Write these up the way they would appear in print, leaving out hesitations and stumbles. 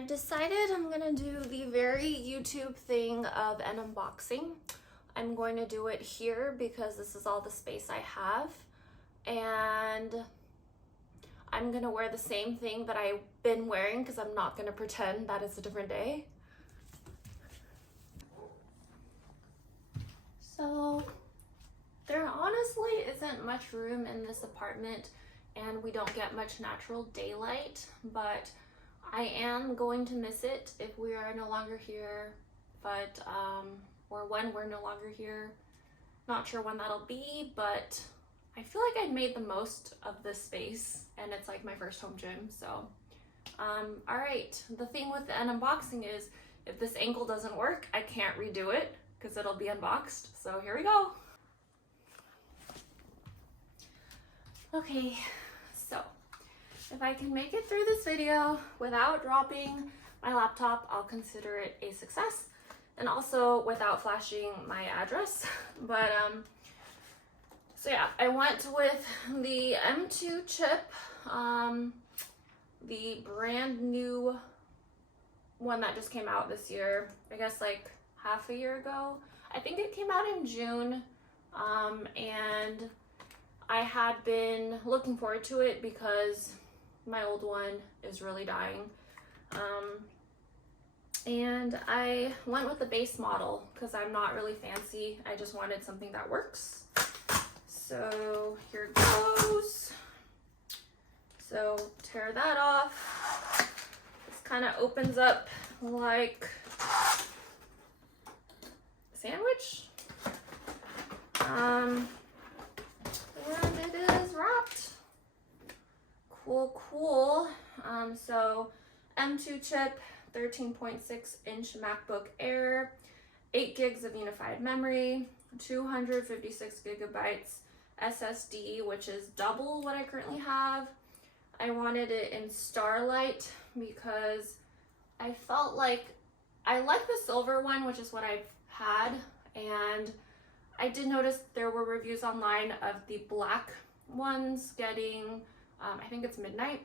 I've decided I'm gonna do the very YouTube thing of an unboxing. I'm going to do it here because this is all the space I have, and I'm gonna wear the same thing that I've been wearing because I'm not gonna pretend that it's a different day. So there honestly isn't much room in this apartment and we don't get much natural daylight, but I am going to miss it if we are no longer here, but or when we're no longer here. Not sure when that'll be, but I feel like I made the most of this space and it's like my first home gym. So all right, the thing with an unboxing is if this angle doesn't work, I can't redo it because it'll be unboxed. So here we go. Okay, so if I can make it through this video without dropping my laptop, I'll consider it a success, and also without flashing my address. But so yeah, I went with the M2 chip, the brand new one that just came out this year, I guess like half a year ago. I think it came out in June, and I had been looking forward to it because my old one is really dying. And I went with the base model because I'm not really fancy. I just wanted something that works. So here goes. So tear that off. This kind of opens up like a sandwich. And it is wrapped. Cool. So M2 chip, 13.6-inch MacBook Air, 8 gigs of unified memory, 256 gigabytes SSD, which is double what I currently have. I wanted it in Starlight because I felt like I like the silver one, which is what I've had, and I did notice there were reviews online of the black ones getting, I think it's midnight,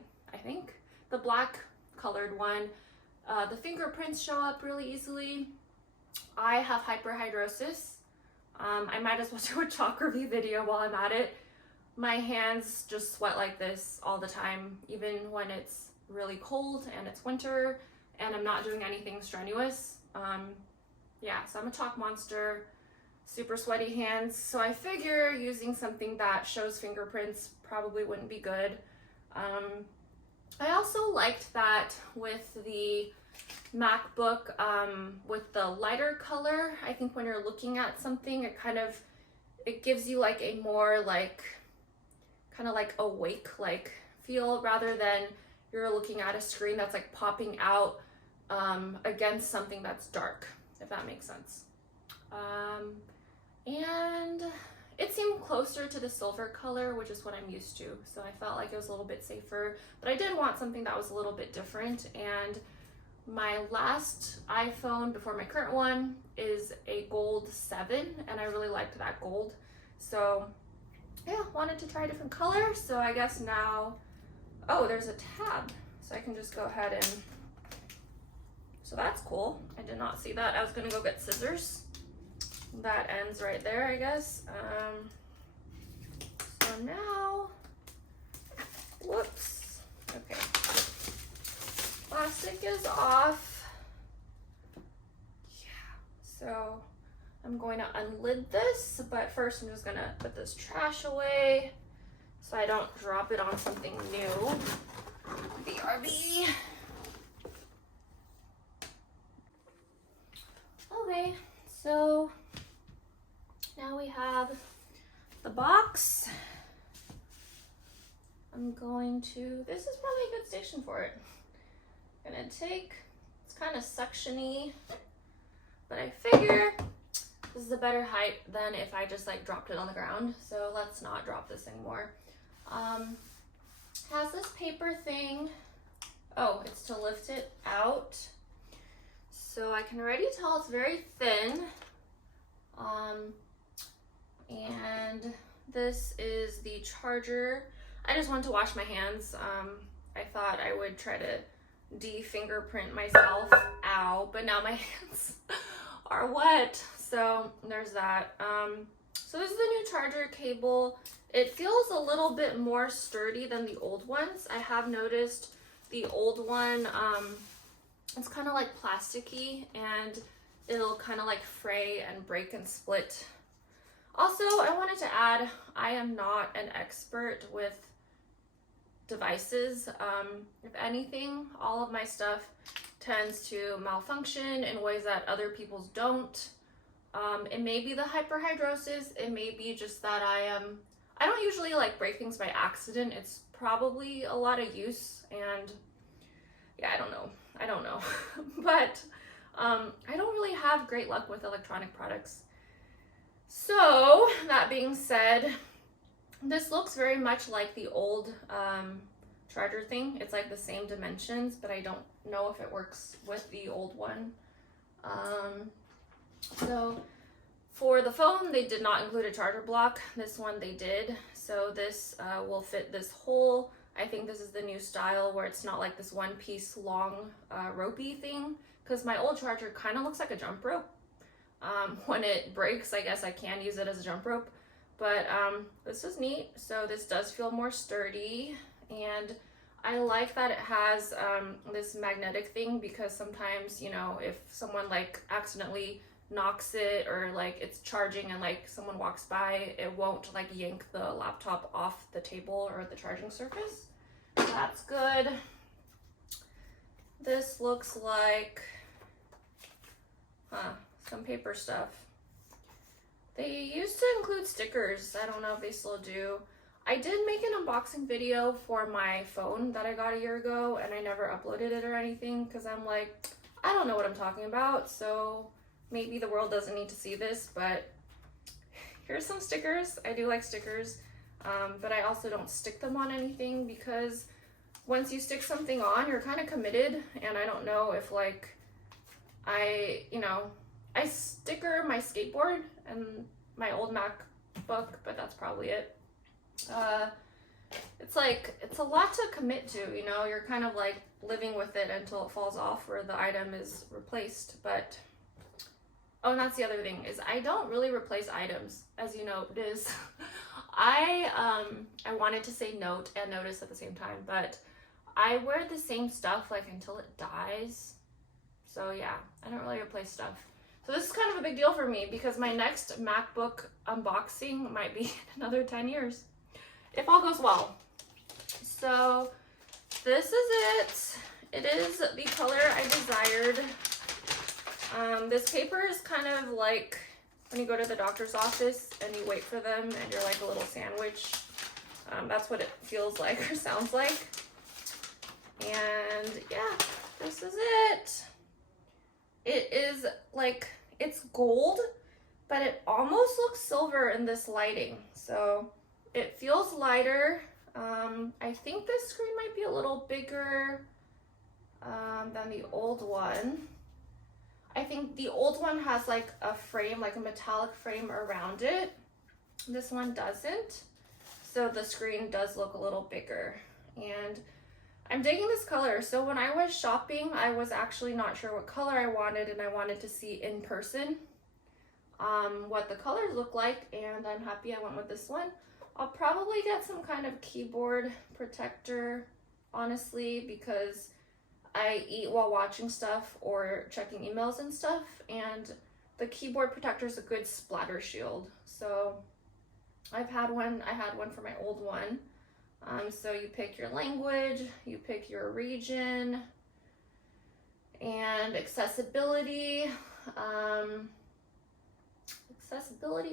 the black colored one. The fingerprints show up really easily. I have hyperhidrosis. I might as well do a chalk review video while I'm at it. My hands just sweat like this all the time, even when it's really cold and it's winter and I'm not doing anything strenuous. Yeah, so I'm a chalk monster. Super sweaty hands, so I figure using something that shows fingerprints probably wouldn't be good. I also liked that with the MacBook, with the lighter color, I think when you're looking at something, it gives you like a more kind of like awake feel, rather than you're looking at a screen that's like popping out against something that's dark, if that makes sense. And it seemed closer to the silver color, which is what I'm used to. So I felt like it was a little bit safer, but I did want something that was a little bit different. And my last iPhone before my current one is a gold 7, and I really liked that gold. So yeah, wanted to try a different color. So I guess now, oh, there's a tab. So I can just go ahead and, so that's cool. I did not see that. I was gonna go get scissors. That ends right there, I guess. So now, whoops, okay. Plastic is off. Yeah, so I'm going to unlid this, but first I'm just gonna put this trash away so I don't drop it on something new. BRB. Okay, so now we have the box. I'm going to, this is probably a good station for it. I'm gonna take, it's kind of suction-y, but I figure this is a better height than if I just like dropped it on the ground. So let's not drop this anymore. Has this paper thing, oh, it's to lift it out. So I can already tell it's very thin. And this is the charger. I just wanted to wash my hands. I thought I would try to de-fingerprint myself. Ow, but now my hands are wet. So there's that. So this is the new charger cable. It feels a little bit more sturdy than the old ones. I have noticed the old one, it's kind of like plasticky and it'll kind of like fray and break and split. Also, I wanted to add, I am not an expert with devices. If anything, all of my stuff tends to malfunction in ways that other people's don't. It may be the hyperhidrosis, it may be just that I don't usually like break things by accident. It's probably a lot of use, and yeah, I don't know. But I don't really have great luck with electronic products. So that being said, this looks very much like the old charger thing. It's like the same dimensions, but I don't know if it works with the old one. So for the phone, they did not include a charger block. This one they did. So this will fit this hole. I think this is the new style where it's not like this one piece long ropey thing, because my old charger kind of looks like a jump rope. When it breaks, I guess I can use it as a jump rope, but this is neat. So this does feel more sturdy, and I like that it has this magnetic thing, because sometimes, you know, if someone like accidentally knocks it, or like it's charging and like someone walks by, it won't like yank the laptop off the table or the charging surface. That's good. This looks like some paper stuff. They used to include stickers. I don't know if they still do. I did make an unboxing video for my phone that I got a year ago, and I never uploaded it or anything because I'm like, I don't know what I'm talking about, so maybe the world doesn't need to see this, but here's some stickers. I do like stickers, but I also don't stick them on anything, because once you stick something on, you're kind of committed, and I don't know if like I sticker my skateboard and my old MacBook, but that's probably it. It's like, it's a lot to commit to, you know, you're kind of like living with it until it falls off or the item is replaced. But oh, and that's the other thing, is I don't really replace items, as you know. It is I wanted to say note and notice at the same time, but I wear the same stuff like until it dies. So yeah, I don't really replace stuff. So this is kind of a big deal for me, because my next MacBook unboxing might be another 10 years, if all goes well. So this is it. It is the color I desired. This paper is kind of like when you go to the doctor's office and you wait for them and you're like a little sandwich. That's what it feels like or sounds like. And yeah, this is it. It is like, it's gold, but it almost looks silver in this lighting. So it feels lighter. I think this screen might be a little bigger than the old one. I think the old one has like a frame, like a metallic frame around it. This one doesn't. So the screen does look a little bigger. And I'm digging this color. So when I was shopping, I was actually not sure what color I wanted, and I wanted to see in person what the colors look like, and I'm happy I went with this one. I'll probably get some kind of keyboard protector, honestly, because I eat while watching stuff or checking emails and stuff, and the keyboard protector is a good splatter shield. So I had one for my old one. So you pick your language, you pick your region, and accessibility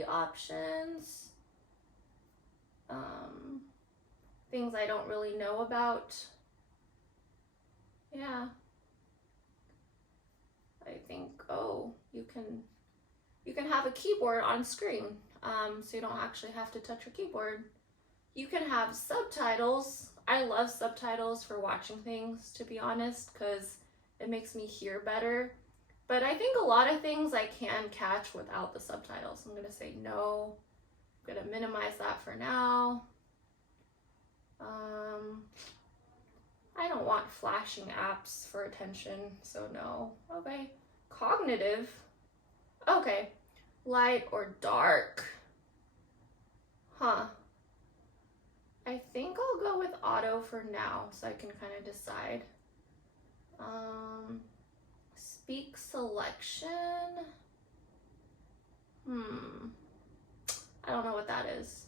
options, things I don't really know about. Yeah, I think, oh, you can have a keyboard on screen, so you don't actually have to touch your keyboard. You can have subtitles. I love subtitles for watching things, to be honest, because it makes me hear better. But I think a lot of things I can catch without the subtitles. I'm gonna say no. I'm gonna minimize that for now. I don't want flashing apps for attention, so no. Okay. Cognitive. Okay. Light or dark. Huh. I think I'll go with auto for now so I can kind of decide. Speak selection. I don't know what that is.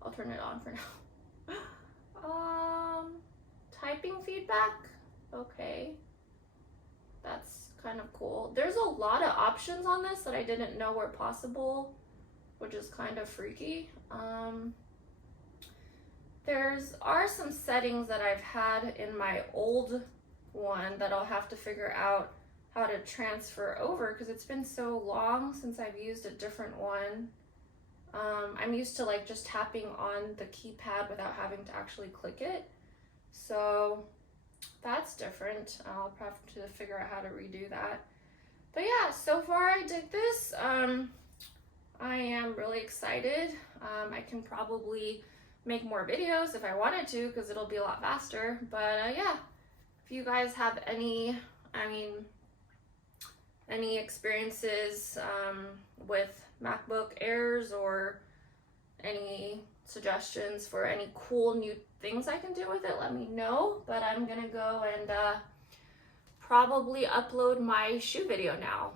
I'll turn it on for now. Typing feedback. Okay. That's kind of cool. There's a lot of options on this that I didn't know were possible, which is kind of freaky. There's some settings that I've had in my old one that I'll have to figure out how to transfer over because it's been so long since I've used a different one. I'm used to like just tapping on the keypad without having to actually click it. So that's different. I'll have to figure out how to redo that. But yeah, so far I dig this. I am really excited. I can probably make more videos if I wanted to because it'll be a lot faster. But yeah, if you guys have any experiences with MacBook Airs or any suggestions for any cool new things I can do with it, let me know. But I'm gonna go and probably upload my shoe video now.